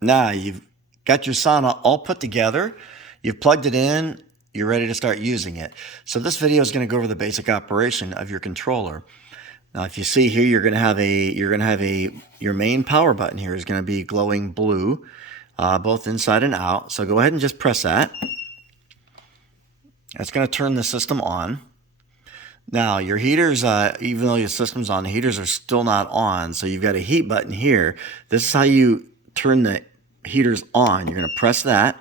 Now you've got your sauna all put together. You've plugged it in. You're ready to start using it. So this video is going to go over the basic operation of your controller. Now, if you see here, you're going to have your main power button here is going to be glowing blue, both inside and out. So go ahead and just press that. That's going to turn the system on. Now, your heaters, even though your system's on, the heaters are still not on. So you've got a heat button here. This is how you turn the heaters on. You're going to press that.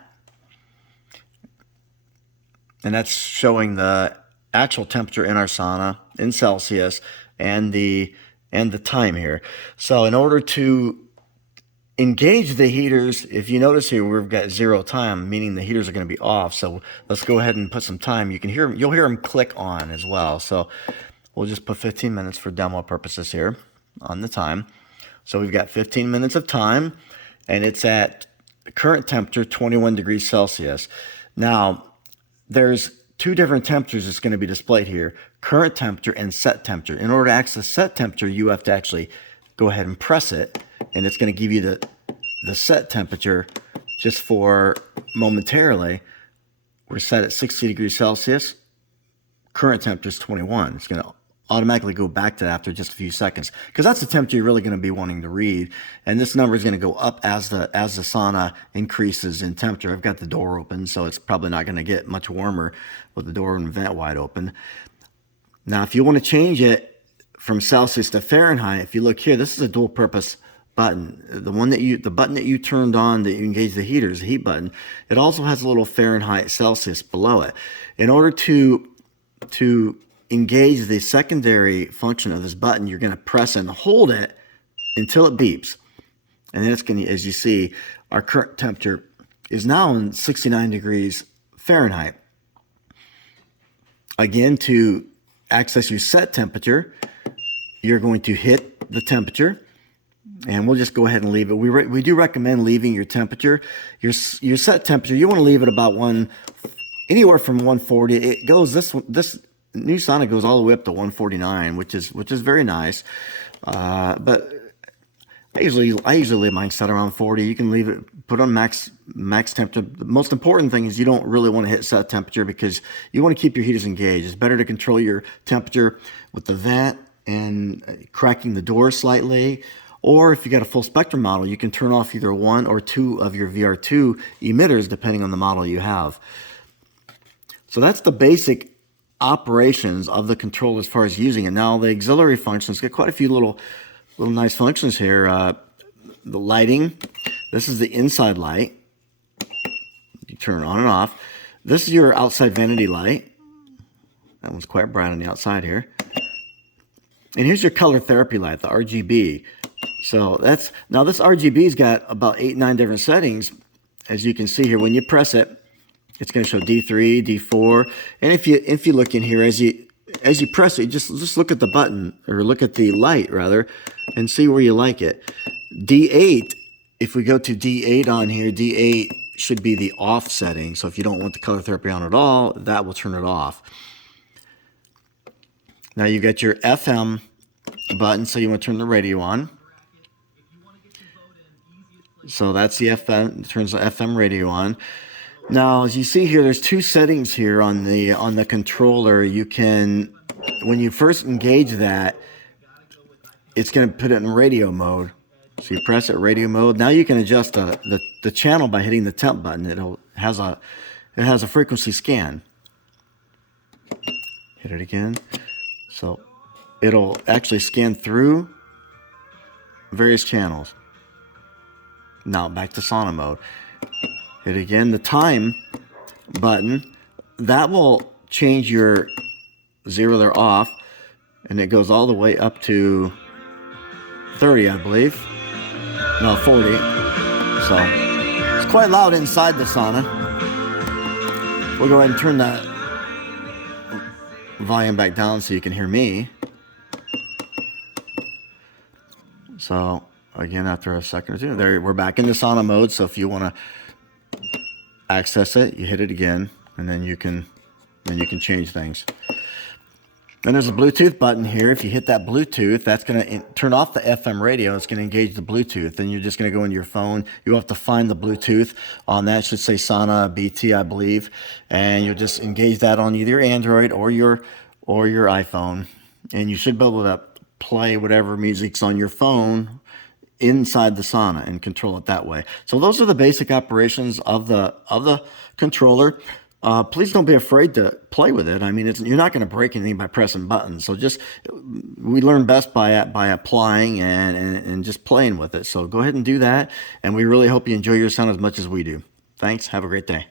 And that's showing the actual temperature in our sauna in Celsius and the time here. So in order to engage the heaters, if you notice here, we've got 0 time, meaning the heaters are going to be off. So let's go ahead and put some time. You'll hear them click on as well. So we'll just put 15 minutes for demo purposes here on the time. So we've got 15 minutes of time, and it's at current temperature, 21 degrees Celsius. Now, there's 2 different temperatures that's going to be displayed here, current temperature and set temperature. In order to access set temperature, you have to actually go ahead and press it, and it's going to give you the set temperature just for momentarily. We're set at 60 degrees Celsius. Current temperature is 21. It's going to automatically go back to that after just a few seconds, because that's the temperature you're really going to be wanting to read. And this number is going to go up as the sauna increases in temperature. I've got the door open, so it's probably not going to get much warmer with the door and vent wide open. Now, if you want to change it from Celsius to Fahrenheit, if you look here, this is a dual purpose button. The button that you turned on that you engage the heater is the heat button. It also has a little Fahrenheit Celsius below it. In order to engage the secondary function of this button, you're going to press and hold it until it beeps. And then it's going to, as you see, our current temperature is now in 69 degrees Fahrenheit. Again, to access your set temperature, you're going to hit the temperature, and we'll just go ahead and leave it. We do recommend leaving your temperature, your set temperature. You want to leave it about anywhere from 140. It goes this new sauna goes all the way up to 149, which is very nice. But I usually leave mine set around 40. You can leave it, put on max temperature. The most important thing is you don't really want to hit set temperature, because you want to keep your heaters engaged. It's better to control your temperature with the vent and cracking the door slightly. Or if you got a full spectrum model, you can turn off either 1 or 2 of your VR2 emitters, depending on the model you have. So that's the basic operations of the controller as far as using it. Now, the auxiliary functions get quite a few little nice functions here. The lighting, this is the inside light. You turn it on and off. This is your outside vanity light. That one's quite bright on the outside here. And here's your color therapy light, the RGB. So now this RGB's got about 8-9 different settings. As you can see here, when you press it, it's going to show D3, D4, and if you look in here, as you press it, just look at the button, or look at the light rather, and see where you like it. D8, if we go to D8 on here, D8 should be the off setting. So if you don't want the color therapy on at all, that will turn it off. Now you got your FM button, so you want to turn the radio on. So that's the FM, it turns the FM radio on. Now, as you see here, there's 2 settings here on the controller. You can, when you first engage that, it's going to put it in radio mode. So you press it, radio mode. Now you can adjust the channel by hitting the temp button. It has a frequency scan. Hit it again. So it'll actually scan through various channels. Now back to sauna mode. Hit again, the time button, that will change your 0 there off, and it goes all the way up to 30, I believe. No, 40. So it's quite loud inside the sauna. We'll go ahead and turn that volume back down so you can hear me. So again, after a second or two, there we're back in the sauna mode. So if you want to access it, you hit it again, and then you can change things. And there's a Bluetooth button here. If you hit that Bluetooth, that's going to turn off the FM radio. It's going to engage the Bluetooth. And you're just going to go into your phone. You'll have to find the Bluetooth on that. It should say Sana BT, I believe. And you'll just engage that on either your Android or your iPhone. And you should be able to play whatever music's on your phone inside the Sana and control it that way. So those are the basic operations of the controller. Please don't be afraid to play with it. I mean, you're not going to break anything by pressing buttons. So we learn best by applying and just playing with it. So go ahead and do that. And we really hope you enjoy your sound as much as we do. Thanks. Have a great day.